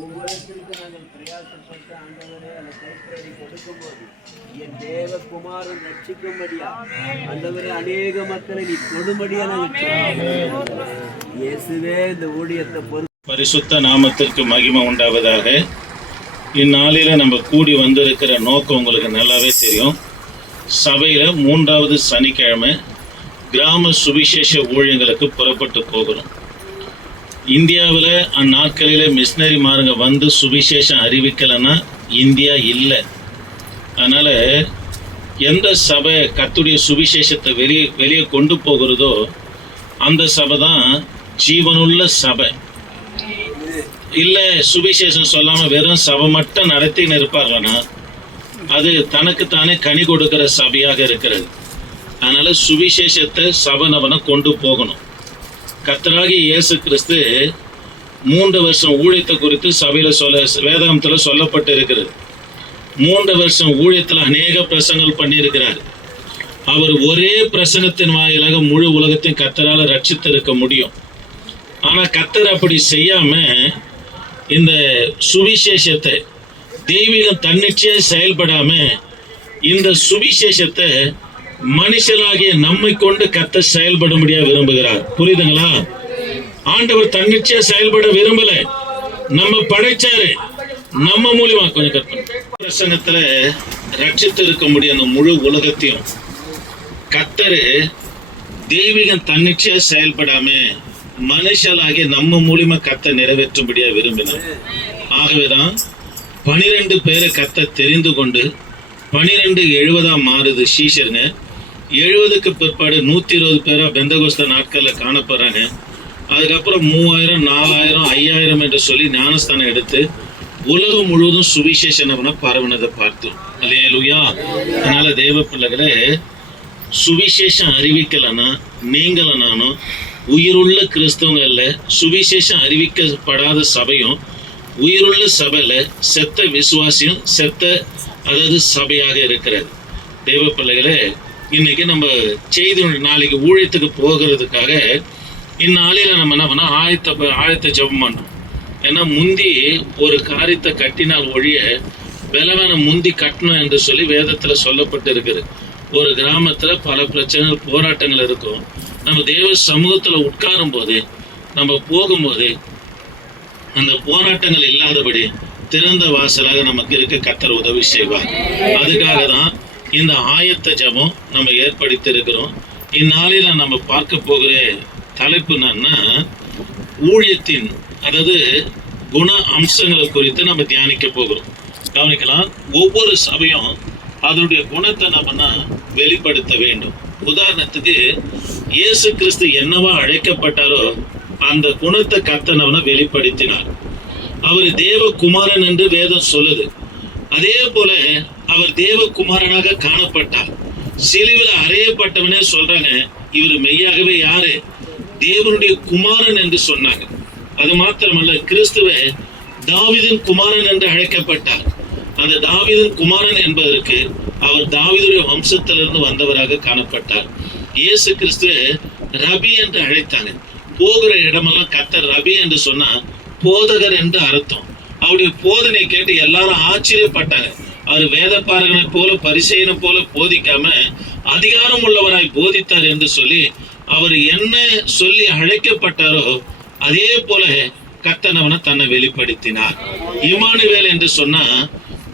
ஒவ்வொருத்திற்கு நாங்கள் பிரயாசப்பட்டு ஆண்டவரே அந்த கைத்தறி கொடுக்கும்போது என் தேவகுமாரன் ரட்சிக்கும்படியா ஆண்டவரே அநேக மக்களை நீ கொடும்படியா நாங்கள் இயேசுவே இந்த ஊழியத்தை பரிசுத்த நாமத்திற்கு மகிமை உண்டாவதாக. இந்நாளில் நம்ம கூடி வந்திருக்கிற நோக்கம் உங்களுக்கு நல்லாவே தெரியும். சபையில் 3வது சனிக்கிழமை கிராம சுவிசேஷ ஊழியங்களுக்கு புறப்பட்டு போகிறோம். இந்தியாவில் அந்நாட்களில் மிஷினரிமாருங்க வந்து சுவிசேஷம் அறிவிக்கலைன்னா இந்தியா இல்லை. அதனால் எந்த சபை கர்த்தருடைய சுவிசேஷத்தை வெளியே கொண்டு போகிறதோ அந்த சபை தான் ஜீவனுள்ள சபை. இல்லை சுவிசேஷம் சொல்லாமல் வெறும் சபை மட்டும் நடத்தின்னு இருப்பார்கள்னா அது தனக்குத்தானே கனி கொடுக்கிற சபையாக இருக்கிறது. அதனால் சுவிசேஷத்தை சபை நபனை கொண்டு போகணும். கர்த்தராகிய இயேசு கிறிஸ்து 3 வருஷம் ஊழியத்தை குறித்து சபையில் வேதாகமத்தில் சொல்லப்பட்டு இருக்கிறது. 3 வருஷம் ஊழியத்தில் அநேக பிரசங்கள் பண்ணியிருக்கிறார். அவர் ஒரே பிரசங்கத்தின் வாயிலாக முழு உலகத்தையும் கர்த்தரால் ரட்சித்திருக்க முடியும். ஆனால் கர்த்தர் அப்படி செய்யாமல் இந்த சுவிசேஷத்தை தெய்வீகம் தன்னிச்சையாக செயல்படாமல் இந்த சுவிசேஷத்தை மனுஷனாகிய நம்மை கொண்டு கர்த்தர் செயல்படும்படியாக விரும்புகிறார். புரியுதுங்களா? ஆண்டவர் தன்னிச்சையாக செயல்பட விரும்பலை, நம்ம படைச்சாரு, நம்ம மூலியமா கொஞ்சம் கற்பனை பிரசங்கத்தில் ரட்சித்து இருக்க முடியும். அந்த முழு உலகத்தையும் கர்த்தர் தெய்வீகம் தன்னிச்சையாக செயல்படாம மனுஷனாகிய நம்ம மூலியமா கர்த்தர் நிறைவேற்றும்படியாக விரும்பினார். ஆகவேதான் 12 பேரை கர்த்தர் தெரிந்து கொண்டு 12 70 மாறுது சீஷருங்க. 70க்கு பிற்பாடு 120 பேரா பெந்தகோஸ்த நாட்களில் காணப்படுறாங்க. அதுக்கப்புறம் 3000 4000 5000 என்று சொல்லி ஞானஸ்தானம் எடுத்து உலகம் முழுவதும் சுவிசேஷனை பரவினதை பார்த்தோம். அல்லேலூயா. அதனால தேவ பிள்ளைகளே, சுவிசேஷம் அறிவிக்கலைன்னா நீங்களும் நானும் உயிருள்ள கிறிஸ்தவங்க இல்லை. சுவிசேஷம் அறிவிக்கப்படாத சபையும் உயிருள்ள சபையில் செத்த விசுவாசியும் அதாவது சபையாக இருக்கிறது. தேவ பிள்ளைகளே, இன்னைக்கு நம்ம செய்தி நாளைக்கு ஊழியத்துக்கு போகிறதுக்காக இந்நாளில் நம்ம என்ன பண்ணோம், ஆயத்த ஜெபம் பண்ணோம். ஏன்னா முந்தி ஒரு காரியத்தை கட்டினால் ஒழிய பலவான முந்தி கட்டணும் என்று சொல்லி வேதத்தில் சொல்லப்பட்டு இருக்குது. ஒரு கிராமத்தில் பல பிரச்சனைகள் போராட்டங்கள் இருக்கும். நம்ம தேவ சமூகத்தில் உட்காரும் போது நம்ம போகும்போது அந்த போராட்டங்கள் இல்லாதபடி திறந்த வாசலாக நமக்கு இருக்க கர்த்தர் உதவி செய்வார். அதுக்காக தான் இந்த ஆயத்த ஜெபம் நம்ம ஏற்படுத்தி இருக்கிறோம். இந்நாளில் நம்ம பார்க்க போகிற தலைப்பு என்னன்னா, ஊழியத்தின் அதாவது குண அம்சங்களை குறித்து நம்ம தியானிக்க போகிறோம். கவனிக்கலாம். ஒவ்வொரு சபையும் அதனுடைய குணத்தை நம்ம வெளிப்படுத்த வேண்டும். உதாரணத்துக்கு இயேசு கிறிஸ்து என்னவா அழைக்கப்பட்டாரோ அந்த குணத்தை கர்த்தர் வெளிப்படுத்தினார். அவர் தேவகுமாரன் என்று வேதம் சொல்லுது. அதே போல அவர் தேவகுமாரனாக காணப்பட்டார். சிலுவையில் அறையப்பட்டவனே சொல்றாங்க, இவர் மெய்யாகவே யாரு, தேவனுடைய குமாரன் என்று சொன்னாங்க. அது மாத்திரமல்ல, கிறிஸ்துவ தாவீதின் குமாரன் என்று அழைக்கப்பட்டார். அந்த தாவீதின் குமாரன் என்பதற்கு அவர் தாவீதுடைய வம்சத்திலிருந்து வந்தவராக காணப்பட்டார். இயேசு கிறிஸ்துவ ரபி என்று அழைத்தாங்க. போகிற இடமெல்லாம் கர்த்தர் ரபி என்று சொன்னா போதகர் என்று அர்த்தம். அவருடைய போதனை கேட்டு எல்லாரும் ஆச்சரியப்பட்டாங்க. அவர் வேதபாரகனை போல பரிசேயனை போல போதிக்காம அதிகாரம் உள்ளவராய் போதித்தார் என்று சொல்லி அவர் என்ன சொல்லி அழைக்கப்பட்டாரோ அதே போல கர்த்தர் தன்னை வெளிப்படுத்தினார். இம்மானுவேல் என்று சொன்னா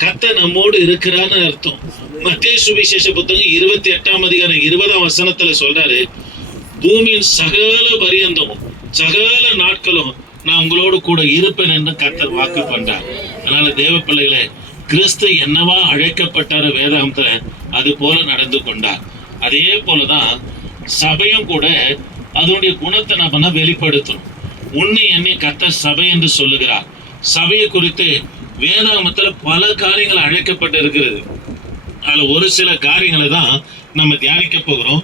கர்த்தர் நம்மோடு இருக்கிறான்னு அர்த்தம். மத்தேயு சுவிசேஷ புத்தகம் 28ஆம் அதிகாரம் 20ஆம் வசனத்துல சொல்றாரு, பூமியின் சகல பரியந்தமும் சகல நாட்களும் நான் உங்களோடு கூட இருப்பேன் என்று கர்த்தர் வாக்கு பண்றார். அதனால தேவ பிள்ளைகளே, கிறிஸ்து என்னவா அழைக்கப்பட்டார வேதாகமத்துல அது போல நடந்து கொண்டார். அதே போலதான் சபையும் கூட அதனுடைய குணத்தை நம்ம வெளிப்படுத்தணும். உன்னை என்னை கர்த்தர் சபை என்று சொல்லுகிறார். சபையை குறித்து வேதாகமத்துல பல காரியங்கள் அழைக்கப்பட்டு இருக்கிறது. அதுல ஒரு சில காரியங்களை தான் நம்ம தியானிக்க போகிறோம்.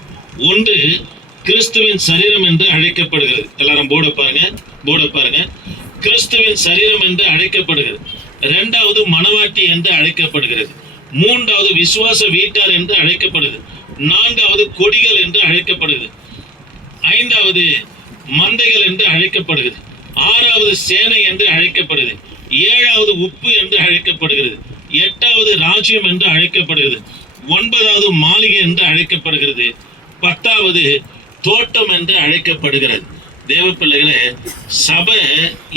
ஒன்று, கிறிஸ்துவின் சரீரம் என்று அழைக்கப்படுகிறது. எல்லாரும் போர்டை பாருங்க. கிறிஸ்துவின் சரீரம் என்று அழைக்கப்படுகிறது. 2வது மணவாட்டி என்று அழைக்கப்படுகிறது. 3வது விசுவாச வீட்டார் என்று அழைக்கப்படுகிறது. 4வது கொடிகள் என்று அழைக்கப்படுகிறது. 5வது மந்தைகள் என்று அழைக்கப்படுகிறது. 6வது சேனை என்று அழைக்கப்படுகிறது. 7வது உப்பு என்று அழைக்கப்படுகிறது. 8வது ராஜ்யம் என்று அழைக்கப்படுகிறது. 9வது மாளிகை என்று அழைக்கப்படுகிறது. 10வது தோட்டம் என்று அழைக்கப்படுகிறது. தேவ பிள்ளைகளே, சபை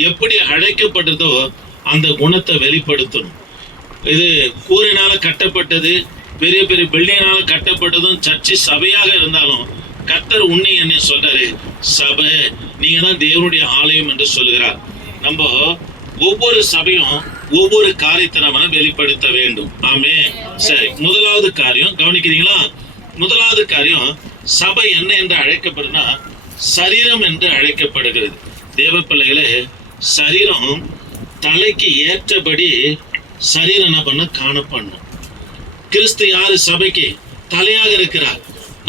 எப்படி அழைக்கப்படுறதோ அந்த குணத்தை வெளிப்படுத்தணும். இது கூரையினால கட்டப்பட்டது, பெரிய பெரிய பில்டிங்னால கட்டப்பட்டதும் சர்ச்சு சபையாக இருந்தாலும் கர்த்தர் உன்னை என்ன சொல்றாரு, சபை நீங்க தான் தேவனுடைய ஆலயம் என்று சொல்லுகிறார். நம்ம ஒவ்வொரு சபையும் ஒவ்வொரு காரியத்தை நம்ம வெளிப்படுத்த வேண்டும். ஆமே. சரி, முதலாவது காரியம் கவனிக்கிறீங்களா? முதலாவது காரியம், சபை என்ன என்று அழைக்கப்படுனா சரீரம் என்று அழைக்கப்படுகிறது. தேவ பிள்ளைகளே, சரீரம் தலைக்கு ஏற்றபடி சரீரம் என்ன பண்ண காணப்படணும். கிறிஸ்து யாரு? சபைக்கு தலையாக இருக்கிறார்.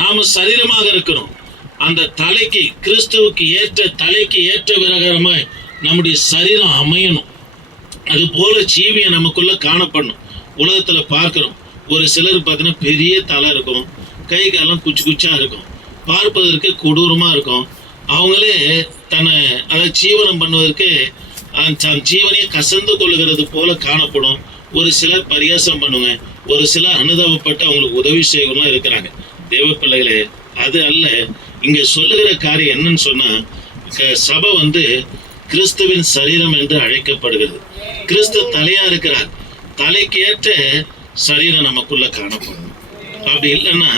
நாம சரீரமாக இருக்கிறோம். அந்த தலைக்கு, கிறிஸ்துவுக்கு ஏற்ற தலைக்கு ஏற்ற பிரகாரமாய் நம்முடைய சரீரம் அமையணும். அது போல ஜீவியம் நமக்குள்ள காணப்படணும். உலகத்துல பார்க்கிறோம், ஒரு சிலர் பார்த்தீங்கன்னா பெரிய தலை இருக்கும், கை காலம் குச்சி குச்சா இருக்கும், பார்ப்பதற்கு கொடூரமா இருக்கும். அவங்களே தன்னை அதை ஜீவனம் பண்ணுவதற்கு ஜீவனையை கசந்து கொள்ளுகிறது போல காணப்படும். ஒரு சிலர் பரியாசம் பண்ணுவாங்க, ஒரு சிலர் அனுதாபப்பட்டு அவங்களுக்கு உதவி செய்யலாம் இருக்கிறாங்க. தேவ பிள்ளைகளே, அது அல்ல இங்க சொல்லுகிற காரியம். என்னன்னு சொன்னா, சபை கிறிஸ்துவின் சரீரம் என்று அழைக்கப்படுகிறது. கிறிஸ்து தலையா இருக்கிறார். தலைக்கு ஏற்ற சரீரம் நமக்குள்ள காணப்படும். அப்படி இல்லைன்னா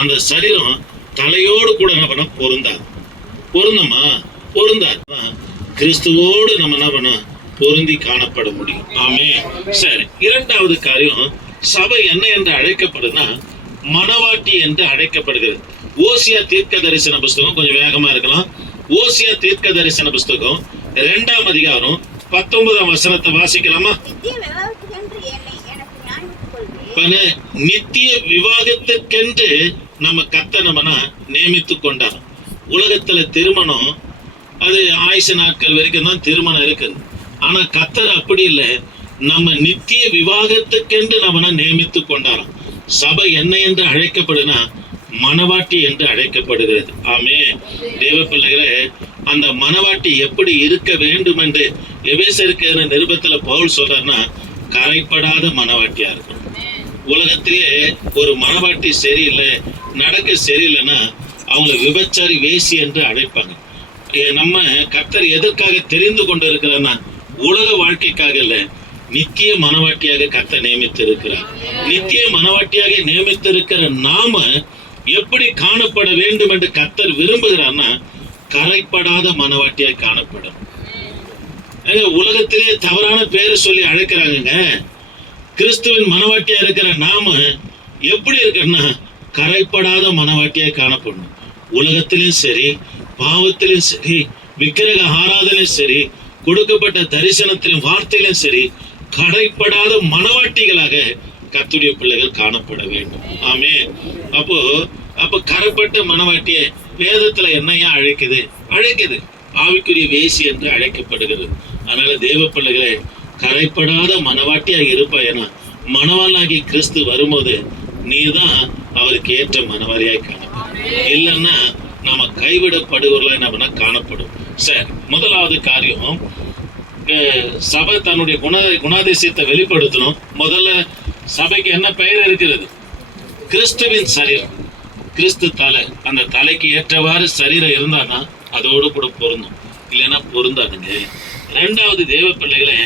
அந்த சரீரம் தலையோடு கூட என்ன பண்ண பொருந்தாது. பொருந்தமா? பொருந்தாது. கிறிஸ்துவோடு நம்ம என்ன பண்ண பொருந்தி காணப்பட முடியும். ஆமே. சரி, 2வது காரியம், சபை என்ன என்று அழைக்கப்படுதுன்னா மணவாட்டி என்று அழைக்கப்படுகிறது. ஓசியா தீர்க்க தரிசன புஸ்தகம், கொஞ்சம் வேகமா இருக்கலாம். ஓசியா தீர்க்க தரிசன புஸ்தகம் 2ஆம் அதிகாரம் 19ஆம் வசனத்தை வாசிக்கலாமா? நித்திய விவாகத்திற்கென்று நம்ம கர்த்தர் நியமித்து கொண்டார். உலகத்துல திருமணம் அது ஆயுசு நாட்கள் வரைக்கும் தான் திருமணம் இருக்குது. ஆனா கர்த்தர் அப்படி இல்லை, நம்ம நித்திய விவாகத்துக்கென்று நம்ம நியமித்து கொண்டாராம். சபை என்ன என்று அழைக்கப்படுனா மணவாட்டி என்று அழைக்கப்படுகிறது. ஆமே. தேவ பிள்ளைகளே, அந்த மணவாட்டி எப்படி இருக்க வேண்டும் என்று எபேசியருக்கு நிருபத்துல பவுல் சொல்றாருன்னா, கரைப்படாத மணவாட்டியா இருக்கணும். உலகத்திலேயே ஒரு மணவாட்டி சரியில்லை, நடக்க சரியில்லைன்னா அவங்கள விபச்சாரி, வேசி என்று அழைப்பாங்க. நம்ம கர்த்தர் எதற்காக தெரிந்து கொண்டு இருக்கிறார்னா உலக வாழ்க்கைக்காக இல்ல, நித்திய மனவாட்டியாக கர்த்தர் நியமித்து இருக்கிறார். நித்திய மனவாட்டியாக நியமித்திருக்கிற நாம எப்படி காணப்பட வேண்டும் என்று கர்த்தர் விரும்புகிறார்னா கரைப்படாத மனவாட்டியாக காணப்படும். உலகத்திலே தவறான பேரை சொல்லி அழைக்கிறாங்க. கிறிஸ்துவின் மனவாட்டியா இருக்கிற நாம எப்படி இருக்கன்னா கரைப்படாத மனவாட்டியாக காணப்படணும். உலகத்திலும் சரி, பாவத்திலும் சரி, விக்கிரக ஆராதனையும் சரி, கொடுக்கப்பட்ட தரிசனத்திலும் வார்த்தையிலும் சரி, கரைப்படாத மனவாட்டிகளாக கர்த்தருடைய பிள்ளைகள் காணப்பட வேண்டும். ஆமே. அப்போ கரைப்பட்ட மனவாட்டியை வேதத்துல என்னையா அழைக்குது? ஆவிக்குரிய வேசி என்று அழைக்கப்படுகிறது. அதனால தேவ பிள்ளைகளை கரைப்படாத மனவாட்டியாக இருப்பாயனா மணவாளாகி கிறிஸ்து வரும்போது நீதான் அவருக்கு ஏற்ற மனவாளியாய் காணப்படும். இல்லைன்னா நாம கைவிடப்படுவர்களாய் நம்ம காணப்படும். சரி, முதலாவது காரியம், சபை தன்னுடைய குணாதிசயத்தை வெளிப்படுத்தணும். முதல்ல சபைக்கு என்ன பெயர் இருக்கிறது? கிறிஸ்துவின் சரீரம். கிறிஸ்து தலை. அந்த தலைக்கு ஏற்றவாறு சரீரம் இருந்தாதான் அதோடு கூட பொருந்தும், இல்லைன்னா பொருந்தாதுங்க. 2வது தேவ பிள்ளைகளை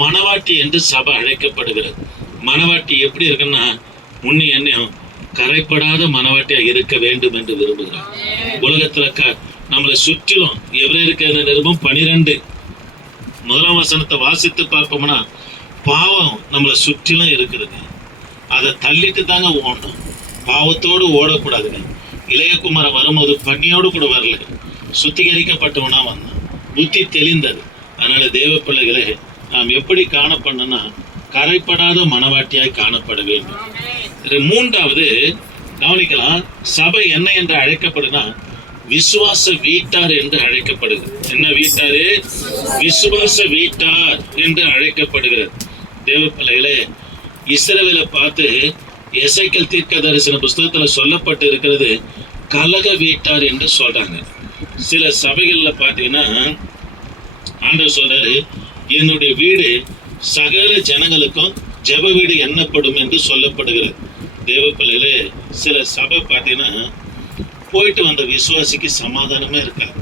மணவாட்டி என்று சபை அழைக்கப்படுகிறது. மணவாட்டி எப்படி இருக்குன்னா உன்னை என்னையும் கரைப்படாத மனவாட்டியா இருக்க வேண்டும் என்று விரும்புகிறார். உலகத்துல நம்மளை சுற்றிலும் எபிரேயருக்கு நிருபம் 12 முதலாம் வசனத்தை வாசித்து பார்ப்போம்னா பாவம் நம்மளை சுற்றிலும் இருக்குதுங்க. அதை தள்ளிட்டு தாங்க ஓடணும். பாவத்தோடு ஓடக்கூடாதுங்க. இளையகுமாரன் வரும்போது பன்னியோடு கூட வரல, சுத்திகரிக்கப்பட்டவனா வந்தான், புத்தி தெளிந்தது. அதனால தேவ பிள்ளைகளை நாம் எப்படி காணப்படணும்னா கரைப்படாத மனவாட்டியாய் காணப்பட வேண்டும். 3வது கவனிக்கலாம், சபை என்ன என்று அழைக்கப்படுனா விசுவாச வீட்டார் என்று அழைக்கப்படுகிறது. என்ன வீட்டாரு? விசுவாச வீட்டார் என்று அழைக்கப்படுகிறது. தேவ பிள்ளைகளே, இஸ்ரவேலை பார்த்து எசேக்கியேல் தீர்க்க தரிசன புஸ்தகத்துல சொல்லப்பட்டு இருக்கிறது, கலக வீட்டார் என்று சொல்றாங்க. சில சபைகள்ல பாத்தீங்கன்னா ஆண்டவர் சொல்றாரு, என்னுடைய வீடு சகல ஜனங்களுக்கும் ஜெப வீடு எண்ணப்படும் என்று சொல்லப்படுகிறது. தேவ பிள்ளைகளே, சில சபை பார்த்தீங்கன்னா போயிட்டு வந்த விசுவாசிக்கு சமாதானமே இருக்காது.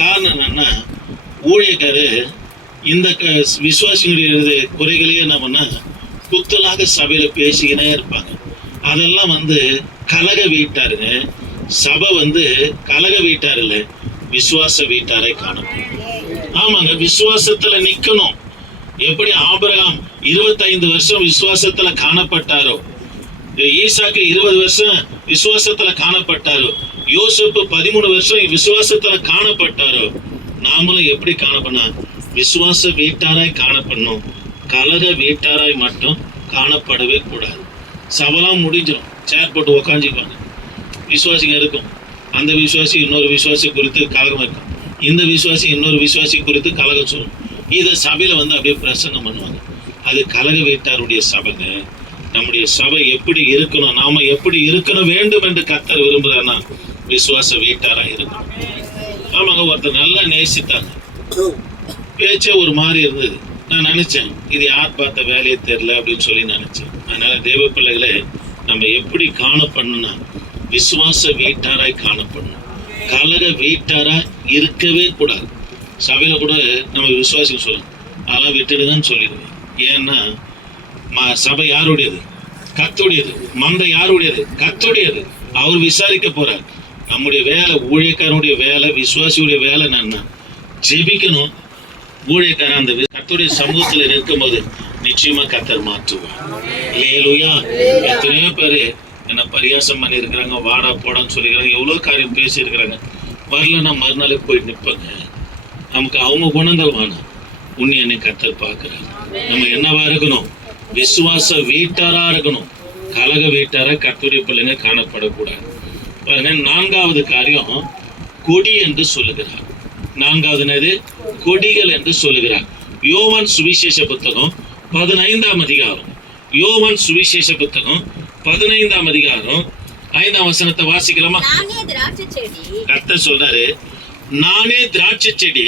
காரணம் என்னன்னா, ஊழியக்காரு இந்த விசுவாசிகளுடைய குறைகளையே என்ன பண்ணா குத்தலாக சபையில பேசிக்கினே இருப்பாங்க. அதெல்லாம் கலக வீட்டாருங்க. சபை கலக வீட்டார் இல்லை, விசுவாச வீட்டாரை காணப்படும். ஆமாங்க, விசுவாசத்துல நிக்கணும். எப்படி ஆபிரகாம் 25 வருஷம் விசுவாசத்துல காணப்பட்டாரோ, ஈசாக்கு 20 வருஷம் விசுவாசத்துல காணப்பட்டாரோ, யோசேப்பு 13 வருஷம் விசுவாசத்துல காணப்பட்டாரோ, நாமளும் எப்படி காணப்படணும்? விசுவாச வீட்டாராய் காணப்படணும். கலக வீட்டாராய் மட்டும் காணப்படவே கூடாது. சபலாம் முடிஞ்சிடும், சேர் போட்டு உக்காஞ்சிக்குவாங்க. விசுவாசிங்க இருக்கும், அந்த விசுவாசி இன்னொரு விசுவாசி குறித்து கலகம் இருக்கும், இந்த விசுவாசி இன்னொரு விசுவாசி குறித்து கலகம் சொல்லும். இதை சபையில அப்படியே பிரசங்கம் பண்ணுவாங்க. அது கலக வீட்டாருடைய சபைங்க. நம்முடைய சபை எப்படி இருக்கணும், நாம எப்படி இருக்கணும் வேண்டும் என்று கர்த்தர் விரும்புறாருன்னா விசுவாச வீட்டாரா இருக்கணும். ஆமாங்க, ஒருத்தர் நல்லா நேசித்தாங்க, பேச்சே ஒரு மாதிரி இருந்தது. நான் நினைச்சேன், இது யார் பார்த்த வேலையே தெரியல அப்படின்னு சொல்லி நினைச்சேன். அதனால தேவ பிள்ளைகளை நம்ம எப்படி காணப்படணும்னா விசுவாச வீட்டாராய் காணப்படணும். கலக வீட்டாரா இருக்கவே கூடாது. சபையில கூட நம்ம விசுவாசிக்க சொல்லணும், அதெல்லாம் விட்டுடுங்கன்னு சொல்லிடுவேன். ஏன்னா சபை யாருடையது? கர்த்தருடையது. மந்தை யாருடையது? கர்த்தருடையது. அவர் விசாரிக்க போறார். நம்முடைய வேலை, ஊழியக்காரனுடைய வேலை, விசுவாசியுடைய வேலை என்னன்னா ஜெபிக்கணும். ஊழியக்காரன் அந்த கர்த்தருடைய சமூகத்துல இருக்கும்போது நிச்சயமா கர்த்தர் மாற்றுவார். இல்லையா? எத்தனையோ பேரு என்ன பரியாசம் பண்ணி இருக்கிறாங்க, வாடா போடான்னு சொல்லிக்கிறாங்க, எவ்வளவு காரியம் பேசி இருக்கிறாங்க. வரலன்னா மறுநாளுக்கு போய் நிற்பாங்க. நமக்கு அவங்க குணங்கள் வேணும். உன்னை கர்த்தர் பார்க்கிறார். நம்ம என்னவா இருக்கணும்? விசுவாச வீட்டாரா இருக்கணும். கலக வீட்டாரா கர்த்தருடைய பிள்ளைங்க காணப்படக்கூடாது. பாருங்க, 4வது காரியம் கொடி என்று சொல்லுகிறார். 4வது கொடிகள் என்று சொல்லுகிறார். யோவான் சுவிசேஷ புத்தகம் 15ஆம் அதிகாரம். யோவான் சுவிசேஷ புத்தகம் 15ஆம் அதிகாரம் 5ஆம் வசனத்தை வாசிக்கலாமா? கர்த்தர் சொல்றாரு, நானே திராட்சை செடி,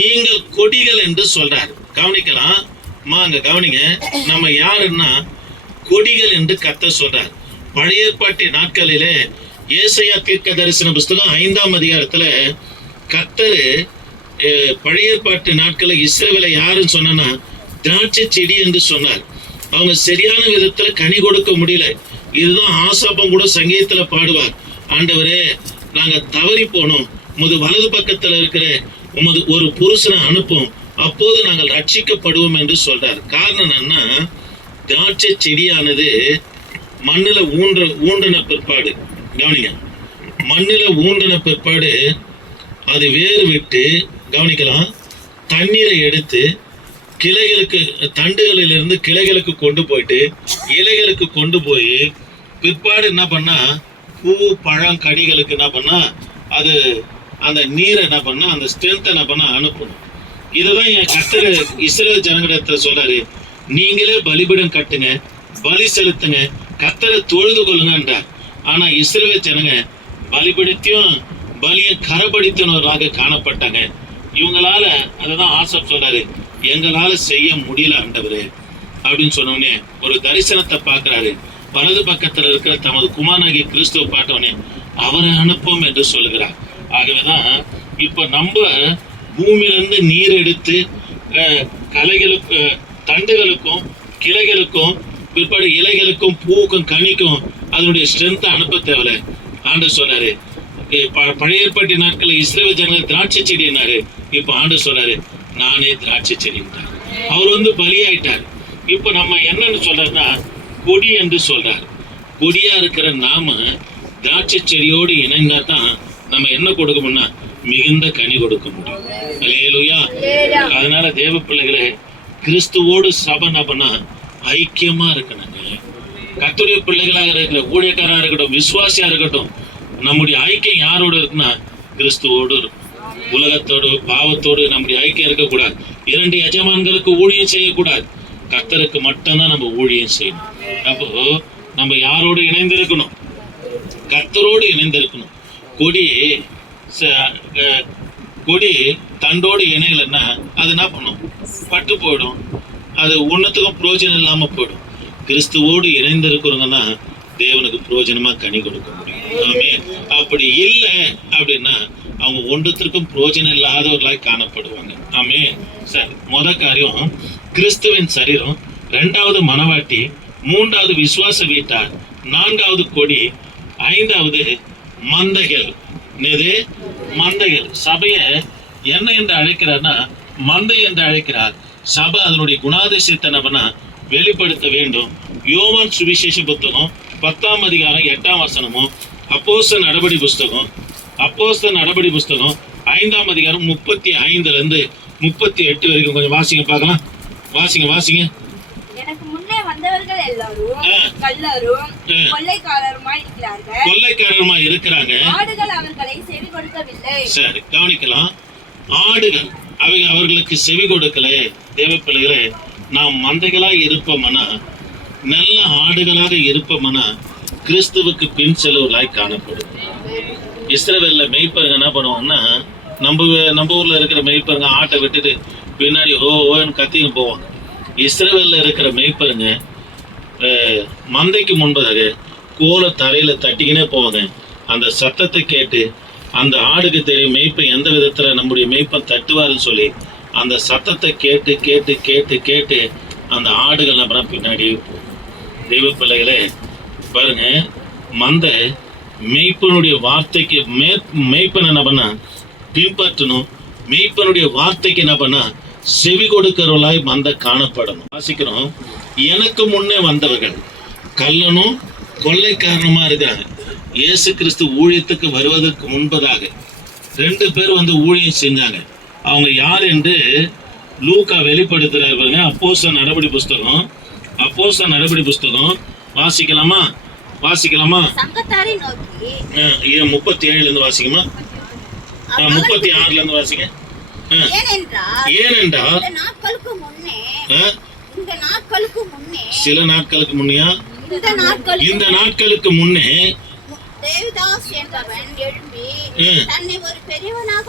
நீங்கள் கொடிகள் என்று சொல்றாரு. கவனிக்கலாம், அங்க கவனிங்க. நம்ம யாருன்னா கொடிகள் என்று கர்த்தர் சொல்றார். பழைய ஏற்பாட்டு நாட்களிலே ஏசாயா தீர்க்க தரிசன புஸ்தகம் 5ஆம் அதிகாரத்துல கர்த்தர் பழைய ஏற்பாட்டு நாட்களில் இஸ்ரவேலை யாருன்னு சொன்னா திராட்சை செடி என்று சொன்னார். அவங்க சரியான விதத்துல கனி கொடுக்க முடியல. இதுதான் ஆசாபம் கூட சங்கீதத்துல பாடுவார், ஆண்டவரே நாங்க தவறி போனோம், உமது வலது பக்கத்துல இருக்கிற உமது ஒரு புருஷனை அனுப்பும், அப்போது நாங்கள் ரட்சிக்கப்படுவோம் என்று சொல்றார். காரணம் என்னன்னா, திராட்சை செடியானது மண்ணுல ஊண்டின பிற்பாடு, கவனிங்க, மண்ணுல ஊண்டின பிற்பாடு அது வேறு விட்டு, கவனிக்கலாம், தண்ணீரை எடுத்து கிளைகளுக்கு, தண்டுகளிலிருந்து கிளைகளுக்கு கொண்டு போயிட்டு இலைகளுக்கு கொண்டு போய் பிற்பாடு என்ன பண்ணா, பூ பழம் கனிகளுக்கு என்ன பண்ணா, அது அந்த நீரை என்ன பண்ணா, அந்த ஸ்ட்ரென்த் என்ன பண்ணா அனுப்பணும். இதுதான் என் கர்த்தர் இஸ்ரவேல் ஜனங்களிடத்துல சொல்றாரு, நீங்களே பலிபீடம் கட்டுங்க, பலி செலுத்துங்க, கர்த்தரை தொழுது கொள்ளுங்கன்றார். ஆனா இஸ்ரவேல் ஜனங்க பலிபீடத்தையும் பலியை கரபடித்தனவர்களாக காணப்பட்டாங்க. இவங்களால, அதுதான் ஆசப் சொல்றாரு, எங்களால செய்ய முடியல ஆண்டவரே அப்படின்னு சொன்னோடனே ஒரு தரிசனத்தை பார்க்கிறாரு. வலது பக்கத்துல இருக்கிற தமது குமாரனாகிய கிறிஸ்துவ பார்த்தவனே அவரை அனுப்போம் என்று சொல்லுகிறார். ஆகவேதான் இப்ப நம்ம பூமியிலிருந்து நீர் எடுத்து கலைகளுக்கு, தண்டுகளுக்கும் கிளைகளுக்கும் பிற்பாடு இலைகளுக்கும் பூவுக்கும் கனிக்கும் அதனுடைய ஸ்ட்ரென்த்தை அனுப்ப தேவையில்ல. ஆண்டவர் சொல்றாரு, பழைய ஏற்பாட்டு நாட்களில் இஸ்ரவேல் ஜனங்கள் திராட்சை செடி என்னாரு, இப்ப ஆண்டவர் சொல்றாரு, நானே திராட்சை செடின்றார். அவர் பலியாயிட்டார். இப்ப நம்ம என்னன்னு சொல்றதுன்னா கொடி என்று சொல்றார். கொடியா இருக்கிற நாம திராட்சை செடியோடு இணைந்தா தான் நம்ம என்ன கொடுக்கணும்னா மிகுந்த கனி கொடுக்க முடியும். அல்லேலூயா. அதனால தேவ பிள்ளைகளே, கிறிஸ்துவோடு சபை நபனா ஐக்கியமா இருக்கணுங்க. கர்த்தருடைய பிள்ளைகளாக இருக்கிற ஊழியக்காரா இருக்கட்டும், விசுவாசியா இருக்கட்டும், நம்முடைய ஐக்கியம் யாரோடு இருக்குன்னா கிறிஸ்துவோடு இருக்கும். உலகத்தோடு பாவத்தோடு நம்முடைய ஐக்கியம் இருக்கக்கூடாது. 2 எஜமான்களுக்கு ஊழியம் செய்யக்கூடாது. கர்த்தருக்கு மட்டும்தான் நம்ம ஊழியம் செய்யணும். அப்போ நம்ம யாரோடு இணைந்து இருக்கணும்? கர்த்தரோடு இணைந்திருக்கணும். கொடி கொடி தண்டோடு இணையலைன்னா அது என்ன பண்ணும்? பட்டு போயிடும். அது ஒன்றுத்துக்கும் பிரயோஜனம் இல்லாமல் போயிடும். கிறிஸ்துவோடு இணைந்திருக்கிறவங்கன்னா தேவனுக்கு பிரயோஜனமா கனி கொடுக்க முடியும். ஆமென். அப்படி இல்லை அப்படின்னா அவங்க ஒன்றுத்திற்கும் பிரயோஜனம் இல்லாதவர்களாய் காணப்படுவாங்க. ஆமென். சரி, முதல் காரியம் கிறிஸ்துவின் சரீரம், ரெண்டாவது மனவாட்டி, மூன்றாவது விசுவாச வீட்டார், நான்காவது கொடி, ஐந்தாவது மந்தைகள். இது மந்தைகள். சபையை என்ன என்று அழைக்கிறார்னா மந்தை என்று அழைக்கிறார். சபை அதனுடைய குணாதிசயத்தை நம்ம வெளிப்படுத்த வேண்டும். யோவான் சுவிசேஷ புத்தகம் 10ஆம் அதிகாரம் 8ஆம் வசனமும், அப்போஸ்தலர் நடபடி புஸ்தகம் 5ஆம் அதிகாரம் 35 38 வரைக்கும் கொஞ்சம் வாசிங்க பார்க்கலாம். வாசிங்க. எனக்கு முன்னே வந்தவர்கள் எல்லாரும் கள்ளரும் கொள்ளைக்காரருமா இருக்கிறாங்க. ஆடுகள் அவர்களை செவி கொடுக்கவில்லை. சரி, கவனிக்கலாம். ஆடுகள் அவர்களுக்கு செவி கொடுக்கல. தேவ பிள்ளைகளே, நாம் மந்தைகளாக இருப்போம்னா, நல்ல ஆடுகளாக இருப்போம்னா கிறிஸ்துவுக்கு பின் செலவுகளாய் காணப்படும். இஸ்ரவேல்ல மெய்ப்பருங்க என்ன பண்ணுவாங்கன்னா, நம்ம ஊர்ல இருக்கிற மெய்ப்பருங்க ஆட்டை விட்டுட்டு பின்னாடி ஓன்னு கத்தின்னு போவாங்க. இஸ்ரவேல்ல இருக்கிற மெய்ப்பருங்க மந்தைக்கு முன்பதாக கோலை தரையில தட்டிக்கினே போவாங்க. அந்த சத்தத்தை கேட்டு அந்த ஆடுக்கு தெரியும் மெய்ப்பன் எந்த விதத்துல நம்முடைய மெய்ப்பன் தட்டுவாருன்னு சொல்லி அந்த சத்தத்தை கேட்டு கேட்டு கேட்டு கேட்டு அந்த ஆடுகள் நம்ம பின்னாடி தெய்வ பிள்ளைகளே பாருங்க. மந்தை மெய்ப்பனுடைய வார்த்தைக்கு மெய்ப்பன் என்ன பண்ணா பின்பற்றணும். மெய்ப்பனுடைய வார்த்தைக்கு என்ன பண்ணா செவி கொடுக்கிறவர்களாய் மந்தை காணப்படணும். வாசிக்கிறோம். எனக்கு முன்னே வந்தவர்கள் கள்ளனும் கொள்ளைக்காரனுமா இருக்கிறாங்க. இயேசு கிறிஸ்து ஊழியத்துக்கு வருவதற்கு முன்பதாக 2 பேர் ஊழியம் செஞ்சாங்க. அவங்க யார் என்று லூக்கா வெளிப்படுத்துறாரு. அப்போஸ்தலர் நடபடி புஸ்தகம் வாசிக்கலாமா? சங்கத்தாரை நோக்கி 37 இருந்து வாசிக்குமா? 36 இருந்து வாசிங்க. ஏனென்றால் சில நாட்களுக்கு முன்னையா இந்த நாட்களுக்கு முன்னே தேவதாஸ் என்பவன் எழும்பி தன்னை ஒரு பெரியவனாக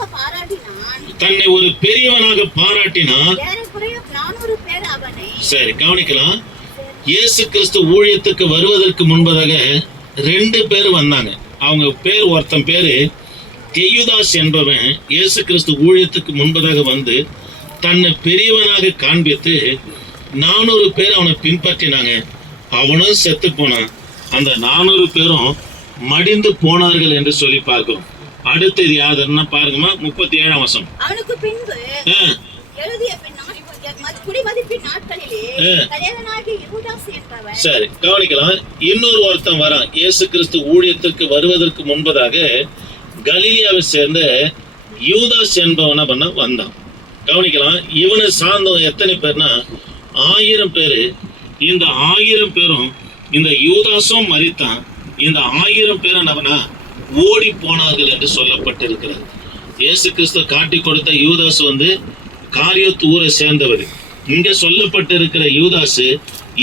பாராட்டினான். ஏறக்குறைய 400 பேர் அவனை. சரி, கவனிக்கலாம். இயேசு கிறிஸ்து ஊழியத்துக்கு வருவதற்கு முன்பதாக 2 பேர் வந்தாங்க. அவங்க பேர், ஒருத்தன் பேரு தெயுதாஸ் என்பவன் இயேசு கிறிஸ்து ஊழியத்துக்கு முன்பதாக வந்து தன்னை பெரியவனாக காண்பித்து 400 பேர் அவனை பின்பற்றினாங்க. அவனும் செத்து போனான். அந்த 400 பேரும் மடிந்து போனார்கள் என்று சொல்லி பார்க்கிறோம். அடுத்தது யாருன்னா பாருங்கம்மா, 37ஆம் வசனம். அவனுக்கு பின்பு எழுதிய சரி, கவனிக்கலாம். இன்னொரு ஒருத்தன் வரான். இயேசு கிறிஸ்து ஊழியத்திற்கு வருவதற்கு முன்பதாக கலிலியாவை சேர்ந்த யூதாஸ் என்பவன பண்ண வந்தான். கவனிக்கலாம். இவனை சார்ந்தவன் எத்தனை பேர்னா 1000 பேரு. இந்த 1000 பேரும் இந்த யூதாசும் மரித்தான். இந்த 1000 பேர் என்னவனா ஓடி போனார்கள் என்று சொல்லப்பட்டிருக்கிறது. இயேசு கிறிஸ்து காட்டி கொடுத்த யூதாஸ் காரியத்து ஊரை சேர்ந்தவர். இங்க சொல்லப்பட்டிருக்கிற யூதாசு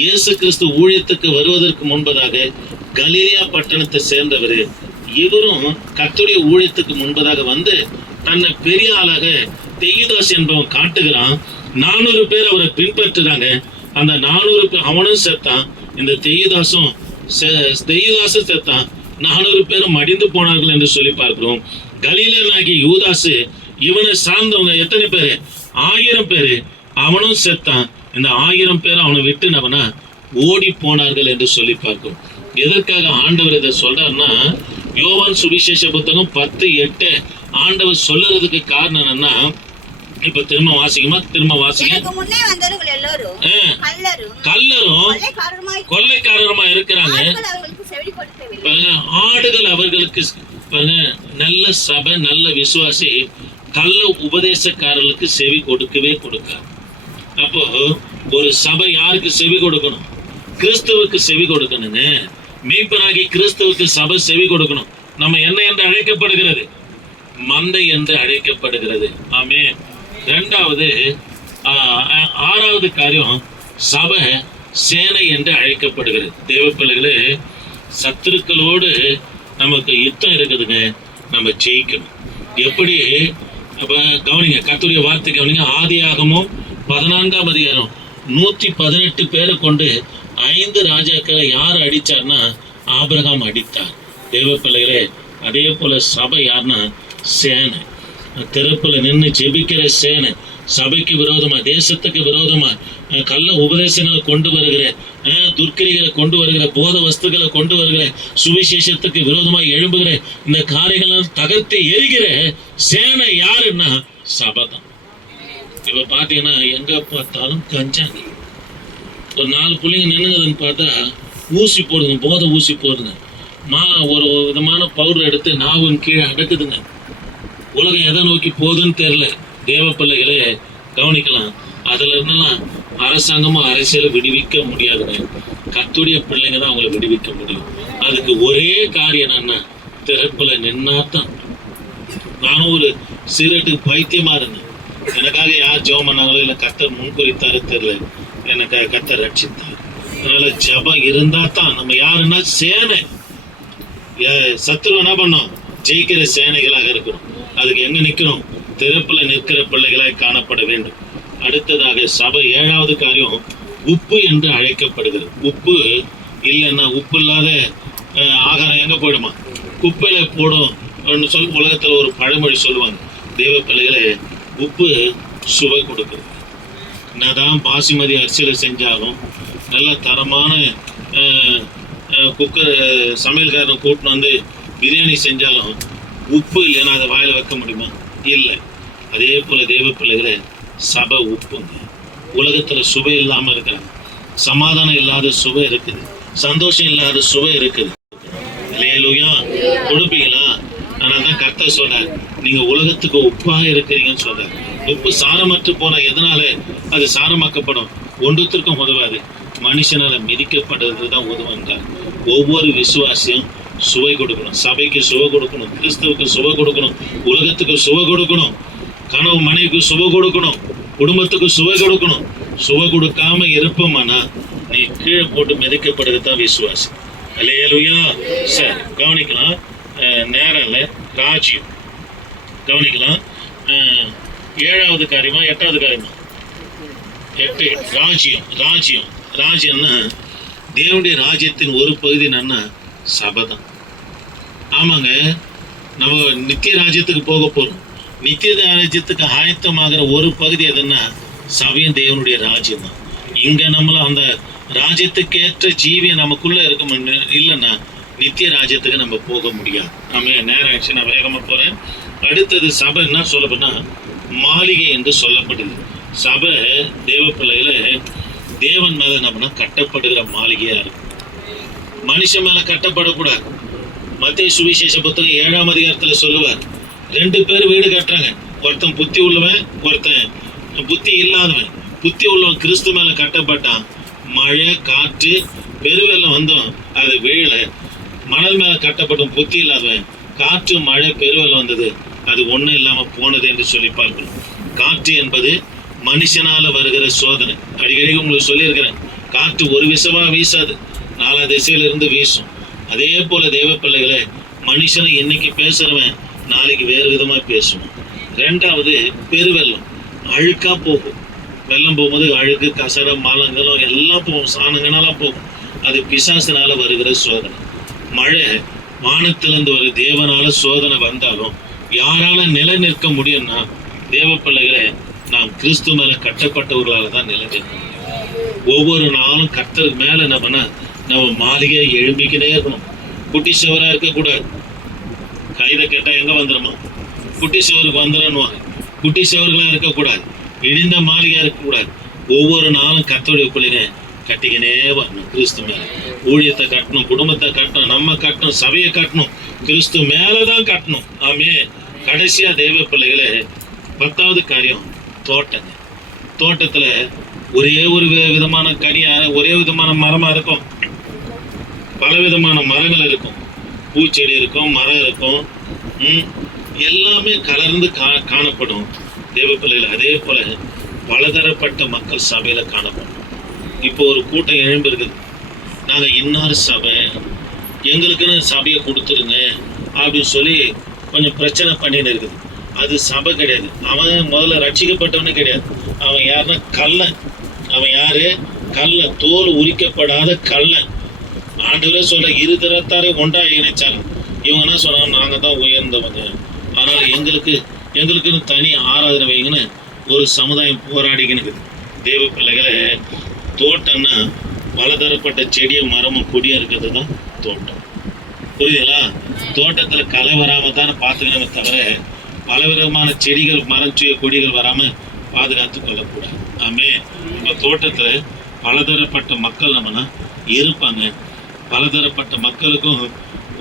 இயேசு கிறிஸ்து ஊழியத்துக்கு வருவதற்கு முன்பதாக கலிலியா பட்டணத்தை சேர்ந்தவர். இவரும் கர்த்தருடைய ஊழியத்துக்கு முன்பதாக வந்து தன்னை பெரிய ஆளாக தெயுதாஸ் என்பவன் காட்டுகிறான். 400 பேர் அவரை பின்பற்றுறாங்க. அந்த 400 பேர் அவனும் செத்தான். இந்த தெயுதாசும் செத்தான். 400 பேரும் மடிந்து போனார்கள் என்று சொல்லி பார்க்கிறோம். கலிலேயனாகிய யூதாசு இவனை சார்ந்தவங்க எத்தனை பேரு? 1000 பேரு. அவனும் செத்தான். இந்த 1000 பேர் அவனை விட்டு நவனா ஓடி போனார்கள் என்று சொல்லி பார்க்கிறோம். எதற்காக ஆண்டவர் இதை சொல்றாருன்னா, யோவான் சுவிசேஷ புத்தகம் 10:8 ஆண்டவர் சொல்லுறதுக்கு காரணம் என்னன்னா, இப்ப திரும்ப வாசிங்க. கல்லரும் கொள்ளைக்காரருமா இருக்கிறாங்க. ஆடுகள் அவர்களுக்கு நல்ல சபை, நல்ல விசுவாசி கள்ள உபதேசக்காரர்களுக்கு செவி கொடுக்கவே கொடுக்காது. அப்போ ஒரு சபை யாருக்கு செவி கொடுக்கணும்? கிறிஸ்துவுக்கு செவி கொடுக்கணுங்க. மீட்பராகி கிறிஸ்துவுக்கு சபை செவி கொடுக்கணும். நம்ம என்ன என்று அழைக்கப்படுகிறது? மந்தை என்று அழைக்கப்படுகிறது. ஆமென். 6வது காரியம், சபை சேனை என்று அழைக்கப்படுகிறது. தேவ பிள்ளைகளே, சத்துருக்களோடு நமக்கு யுத்தம் இருக்குதுங்க, நம்ம ஜெயிக்கணும். எப்படி? அப்ப கவனிங்க, கர்த்தருடைய வார்த்தை கவனிங்க. ஆதியாகமம் 14ஆம் அதிகாரம் 118 பேரை கொண்டு 5 ராஜாக்களை யார் அடிச்சார்னா ஆபிரகாம் அடித்தார். தேவ பிள்ளைகளே, அதே போல சபை யாருன்னா சேனை. திறப்புல நின்று ஜெபிக்கிற சேனை. சபைக்கு விரோதமா, தேசத்துக்கு விரோதமா கள்ள உபதேசங்களை கொண்டு வருகிற, துர்க்கிரிகளை கொண்டு வருகிற, போத வஸ்துக்களை கொண்டு வருகிற, சுவிசேஷத்துக்கு விரோதமா எழும்புகிற இந்த காரியங்களாம் தகர்த்து எரிகிற சேனை யாருன்னா சபை தான். இப்ப பாத்தீங்கன்னா எங்க பார்த்தாலும் கஞ்சாங்க. ஒரு 4 பிள்ளைங்க நின்னுதுன்னு பார்த்தா ஊசி போடுதுங்க, போதை ஊசி போடுதுங்க. ஒரு விதமான பவுடர் எடுத்து நாவும் கீழே அடக்குதுங்க. உலகம் எதை நோக்கி போகுதுன்னு தெரியல. தேவ பிள்ளைகளே கவனிக்கலாம். அதுல இருந்தெல்லாம் அரசாங்கமும் அரசியலை விடுவிக்க முடியாதுங்க. கர்த்தருடைய பிள்ளைங்க தான் அவங்களை விடுவிக்க முடியும். அதுக்கு ஒரே காரியம் என்னன்னா திறப்புல நின்னாதான். நானும் ஒரு சிகரெட்டுக்கு பைத்தியமா இருந்தேன். எனக்காக யார் ஜெபம் பண்ணாங்களோ இல்லை கர்த்தர் முன்குறித்தாரு தெரியல, எனக்கு கர்த்தர் ரட்சித்தார். அதனால ஜெபம் இருந்தா தான் நம்ம யாருன்னா சேனை. சத்துரு என்ன பண்ணோம்? ஜெயிக்கிற சேனைகளாக இருக்கணும். அதுக்கு எங்க நிற்கணும்? திறப்புல நிற்கிற பிள்ளைகளாய் காணப்பட வேண்டும். அடுத்ததாக சபை 7வது காரியம் உப்பு என்று அழைக்கப்படுகிறது. உப்பு இல்லைன்னா, உப்பு இல்லாத ஆகாரம் எங்க போயிடுமா? குப்பையில போடும் உலகத்துல ஒரு பழமொழி சொல்லுவாங்க. தேவ பிள்ளைகளை, உப்பு சுவை கொடுக்குது. என்னதான் பாசுமதி அரிசியில செஞ்சாலும், நல்ல தரமான குக்கர் சமையல்காரனை கூட்டின்னு வந்து பிரியாணி செஞ்சாலும் உப்பு இல்லைன்னா அதை வாயில வைக்க முடியுமா? இல்லை. அதே போல தேவ பிள்ளைகளை, சபை உப்புங்க. உலகத்துல சுவை இல்லாம இருக்கிறாங்க. சமாதானம் இல்லாத சுவை இருக்குது, சந்தோஷம் இல்லாத சுவை இருக்குது. இல்லையா? கொடுப்பீங்களா? ஆனா தான் கர்த்தர் சொல்றார், நீங்க உலகத்துக்கு உப்பாக இருக்கிறீங்கன்னு சொல்றார். உப்பு சாரமற்று போனா எதனால அது சாரமாக்கப்படும்? ஒன்றுத்திற்கும் உதவாது, மனுஷனால மிதிக்கப்படுறது தான் உதவுன்றார். ஒவ்வொரு விசுவாசியும் சுவை கொடுக்கணும். சபைக்கு சுவை கொடுக்கணும், கிறிஸ்துவுக்கு சுவை கொடுக்கணும், உலகத்துக்கு சுவை கொடுக்கணும், கனவு மனைவிக்கு சுவை கொடுக்கணும், குடும்பத்துக்கு சுவை கொடுக்கணும். சுவை கொடுக்காம இருப்போமானா நீ கீழே போட்டு மிதிக்கப்படுறதுதான் விசுவாசி. அல்லேலூயா. சரி, கவனிக்கலாம். நேரம் இல்லை, ராஜ்யம் கவனிக்கலாம். 7வது காரியமா 8வது காரியமா? 8. ராஜ்யம். ராஜ்யம் ராஜ்யம்னா தேவனுடைய ராஜ்யத்தின் ஒரு பகுதி என்னன்னா சபை தான். ஆமாங்க, நம்ம நித்திய ராஜ்யத்துக்கு போக போறோம். நித்திய ராஜ்யத்துக்கு ஆயத்தமாகிற ஒரு பகுதி எதுன்னா சபையும் தேவனுடைய ராஜ்யம் தான். இங்க நம்மள அந்த ராஜ்யத்துக்கு ஏற்ற ஜீவியம் நமக்குள்ள இருக்கும் இல்லைன்னா நித்திய ராஜ்யத்துக்கு நம்ம போக முடியாது. ஆமே, நேரம் ஆயிடுச்சு, நான் வேகமா போறேன். அடுத்தது சபை என்ன சொல்லப்போனா மாளிகை என்று சொல்லப்படுது. சபை தேவ பிள்ளைகளை தேவன் மேல நம்ம கட்டப்படுகிற மாளிகையா இருக்கும். மனுஷன் மேல கட்டப்படக்கூடாது. மத்தேயு சுவிசேஷ புத்தகம் 7ஆம் அதிகாரத்துல சொல்லுவார், 2 பேர் வீடு கட்டுறாங்க. ஒருத்தன் புத்தி உள்ளவன், ஒருத்தன் புத்தி இல்லாதவன். புத்தி உள்ளவன் கிறிஸ்து மேல கட்டப்பட்டான். மழை காற்று பெருவெள்ளம் வந்தோம் அது வீழ. மணல் மேல கட்டப்படும் புத்தி இல்லாதவன், காற்று மழை பெருவெள்ளம் வந்தது, அது ஒண்ணும் இல்லாம போனது என்று சொல்லி பார்க்கணும். காற்று என்பது மனுஷனால வருகிற சோதனை. அடிக்கடி உங்களுக்கு சொல்லியிருக்கிறேன், காற்று ஒரு விசமா வீசாது, 4 திசையில இருந்து வீசும். அதே போல தேவ பிள்ளைகளை, மனுஷனை இன்னைக்கு பேசுறவன் நாளைக்கு வேறு விதமா பேசுவான். 2வது பெருவெள்ளம். அழுக்கா போகும். வெள்ளம் போகும்போது அழுக்கு, கசடம், மலங்களும் எல்லாம் போகும், சாணங்கனாலாம் போகும். அது பிசாசினால வருகிற சோதனை. மழை வானத்திலிருந்து ஒரு தேவனால சோதனை வந்தாலும் யாரால நிலை நிற்க முடியும்னா தேவ பிள்ளைகளை, நாம் கிறிஸ்து மேல கட்டப்பட்டவர்களால தான் நிலை நிற்க முடியும். ஒவ்வொரு நாளும் கர்த்தர் மேல நம்ம மாளிகையை எழும்பிக்கிட்டே இருக்கணும். குட்டி சுவரா இருக்கக்கூடாது. கைதை கேட்டா எங்க வந்துடுமா? குட்டி சுவருக்கு வந்துடணுவாங்க. குட்டி சுவர்களா இருக்கக்கூடாது. இடிந்த மாளிகையா இருக்கக்கூடாது. ஒவ்வொரு நாளும் கர்த்தருடைய பிள்ளைங்க கட்டிக்கினே வரணும். கிறிஸ்து மேல ஊழியத்தை கட்டணும், குடும்பத்தை கட்டணும், நம்ம கட்டணும், சபையை கட்டணும், கிறிஸ்து மேலதான் கட்டணும். ஆமே. கடைசியா தேவ பிள்ளைகளை, 10வது காரியம் தோட்டங்க. தோட்டத்துல ஒரே ஒரு விதமான கனியா, ஒரே விதமான மரமா இருக்கும், பல விதமான மரங்கள் இருக்கும், பூச்செடி இருக்கும், மரம் இருக்கும், எல்லாமே கலர்ந்து காணப்படும் தேவ பிள்ளைகள். அதே போல பலதரப்பட்ட மக்கள் சபையில காணப்படும். இப்போ ஒரு கூட்டம் எழும்பு இருக்குது, நாங்க இன்னார் சபை, எங்களுக்குன்னு சபையை கொடுத்துருங்க அப்படின்னு சொல்லி கொஞ்சம் பிரச்சனை பண்ணின்னு இருக்குது. அது சபை கிடையாது. அவன் முதல்ல ரட்சிக்கப்பட்டவனே கிடையாது. அவன் யாருன்னா கள்ளன். அவன் யாரு? கள்ளன், தோல் உரிக்கப்படாத கள்ளன். ஆண்டவரே சொல்ல இரு தரத்தாரே ஒன்றா இணைச்சாலும் இவங்க என்ன சொன்னாங்க, நாங்கள் தான் உயர்ந்தவங்க, அதனால எங்களுக்குன்னு தனி ஆராதனை வைங்கன்னு ஒரு சமுதாயம் போராடிக்கின்னு. தேவ பிள்ளைகளை, தோட்டம்னா பலதரப்பட்ட செடியும் மரமும் கொடியும் இருக்கிறது தான் தோட்டம். புரியுதுங்களா? தோட்டத்தில் களை வராமல் தானே பார்த்துக்கணுமே தவிர பலவிதமான செடிகள் மரம் கொடிகள் வராமல் பாதுகாத்து கொள்ளக்கூடாது. ஆமே. இந்த தோட்டத்தில் பலதரப்பட்ட மக்கள் நம்மனா இருப்பாங்க. பலதரப்பட்ட மக்களுக்கும்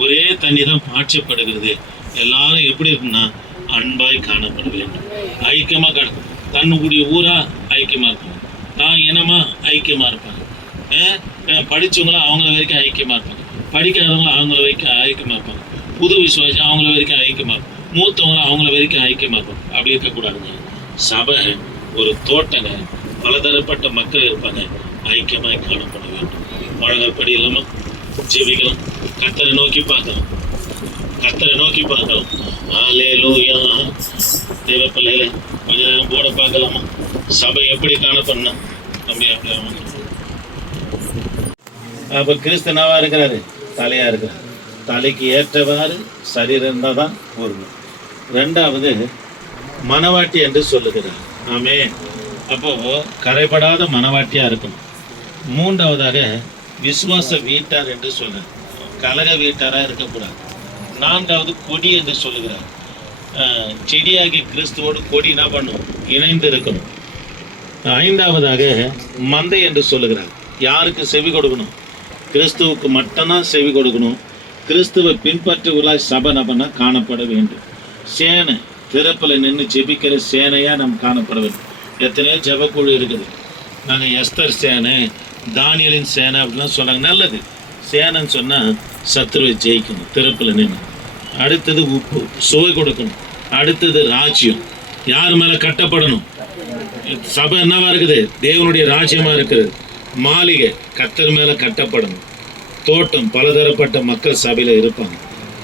ஒரே தண்ணி தான் பாய்ச்சப்படுகிறது. எல்லாரும் எப்படி இருக்குன்னா அன்பாய் காணப்பட வேண்டும், ஐக்கியமாக தன்னுடைய ஊரா ஐக்கியமாக இருப்பாங்க, தான் இனமா ஐக்கியமாக இருப்பாங்க. படித்தவங்களாம் அவங்கள வரைக்கும் ஐக்கியமாக இருப்பாங்க, படிக்காதவங்களும் அவங்கள வரைக்கும் ஐக்கியமாக இருப்பாங்க, புது விசுவாசி அவங்கள வரைக்கும் ஐக்கியமாக இருப்பாங்க, மூத்தவங்களும் அவங்கள வரைக்கும் ஐக்கியமாக இருப்பாங்க. அப்படி இருக்கக்கூடாதுங்க. சபை ஒரு தோட்டங்க, பலதரப்பட்ட மக்கள் இருப்பாங்க, ஐக்கியமாக காணப்பட வேண்டும். முழங்கற்படி இல்லாமல் ஜெபிக்கலாம், கர்த்தரை நோக்கி பார்க்கலாம், கர்த்தரை நோக்கி பார்க்கலாம். ஹல்லேலூயா. தேவ பிள்ளைகளை கொஞ்ச நேரம் போட பார்க்கலாமா? சபை எப்படி காணப்படணும்? அப்படியே அப்போ கிறிஸ்தனவா இருக்கிறாரு, தலையா இருக்கிறார். தலைக்கு ஏற்றவாறு சரீரம் இருந்தால் தான் பொருள். ரெண்டாவது மனவாட்டி என்று சொல்லுகிறார். ஆமே. அப்போ கரைபடாத மனவாட்டியா இருக்கணும். மூன்றாவதாக விசுவாச வீட்டார் என்று சொல்றார், கலக வீட்டாராக இருக்கக்கூடாது. நான்காவது கொடி என்று சொல்லுகிறார். செடியாகி கிறிஸ்துவோடு கொடி என்ன பண்ணும்? இணைந்து இருக்கணும். ஐந்தாவதாக மந்தை என்று சொல்லுகிறார். யாருக்கு செவி கொடுக்கணும்? கிறிஸ்துவுக்கு மட்டும்தான் செவி கொடுக்கணும். கிறிஸ்துவை பின்பற்றுவர்களாய் சபை நபனா காணப்பட வேண்டும். சேனை திறப்பில் நின்று ஜெபிக்கிற சேனையாக நம்ம காணப்பட வேண்டும். எத்தனையோ ஜெபக்குழு இருக்குது. நாங்கள் எஸ்தர் சேனை, தானியலின் சேனை அப்படிலாம் சொல்கிறாங்க. நல்லது. சேனைன்னு சொன்னால் சத்துருவை ஜெயிக்கணும், திறப்பில் நின்று. அடுத்தது உப்பு, சுவை கொடுக்கணும். அடுத்தது ராஜ்யம், யார் மேலே கட்டப்படணும்? சபை என்னவா இருக்குது? தேவனுடைய ராஜ்யமாக இருக்கிறது. மாளிகை கர்த்தர் மேலே கட்டப்படணும். தோட்டம், பலதரப்பட்ட மக்கள் சபையில் இருப்பாங்க.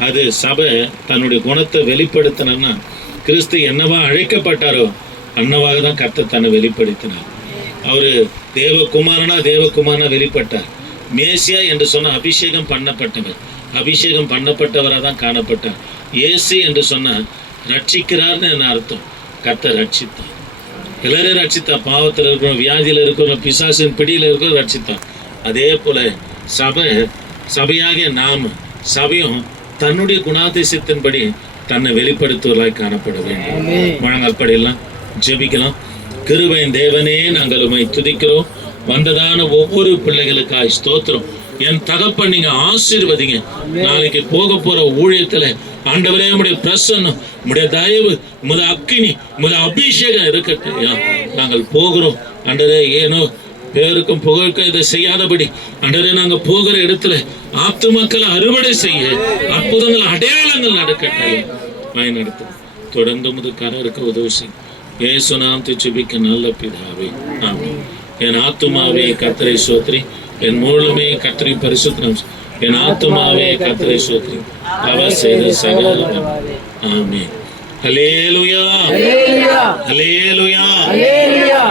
அது சபை தன்னுடைய குணத்தை வெளிப்படுத்தினா கிறிஸ்து என்னவா அழைக்கப்பட்டாரோ அன்னவாக தான் கர்த்தர் தன்னை வெளிப்படுத்தினார். அவர் தேவகுமாரனா வெளிப்பட்டார். மேசியா என்று சொன்ன அபிஷேகம் பண்ணப்பட்டவர், அபிஷேகம் பண்ணப்பட்டவராக தான் காணப்பட்டார். இயேசு என்று சொன்னால் ரட்சிக்கிறார்னு என்ன அர்த்தம்? கர்த்தர் ரட்சித்தார், எல்லாரையும் ரட்சித்தார். பாவத்தில் இருக்கிறோம், வியாதியில் இருக்கிறோம், பிசாசின் பிடியில் இருக்கிறோம், ரட்சித்தார். அதே போல சபையாகிய நாம சபையும் தன்னுடைய குணாதிசயத்தின்படி தன்னை வெளிப்படுத்துவதாய் காணப்பட வேண்டும். முழங்கால் படியெல்லாம் ஜெபிக்கலாம். கிருபையின் தேவனே, நாங்கள் உம்மை துதிக்கிறோம். வந்ததான ஒவ்வொரு பிள்ளைகளுக்காய் ஸ்தோத்திரம். என் தகப்பன் நீங்க ஆசீர்வதிங்க. நாளைக்கு போக போற ஊழியத்துல ஆண்டவரே உம்முடைய பிரசன்னம், உம்முடைய தயவு, உமது அக்கினி, உமது அபிஷேகம் இருக்கட்டும். நாங்கள் போகிறோம் ஆண்டவரே, ஏனோ பேருக்கும் புகழுக்கும் இதை செய்யாதபடி ஆண்டவரே நாங்கள் போகிற இடத்துல ஆத்துமக்களை அறுவடை செய்ய அற்புதங்கள், அடையாளங்கள் நடக்கட்டும். நடத்தும் தொடர்ந்து உமது கரருக்கு உதவி செய்யும். இயேசு நாமத்தை ஜெபிக்க நல்ல பிதாவே, ஆமென். என் ஆத்துமாவே கர்த்தரை ஸ்தோத்திரி, என் முழுமே கர்த்தரை பரிசுத்தம். என் ஆத்துமாவே கர்த்தரை ஸ்தோத்திரி, அவர் செய்த சகல. ஆமென். ஹல்லேலூயா, ஹல்லேலூயா,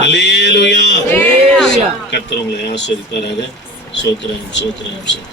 ஹல்லேலூயா. கர்த்தர் உங்களை ஆசீர்வதிப்பாராக. ஸ்தோத்திரம், ஸ்தோத்திரம்.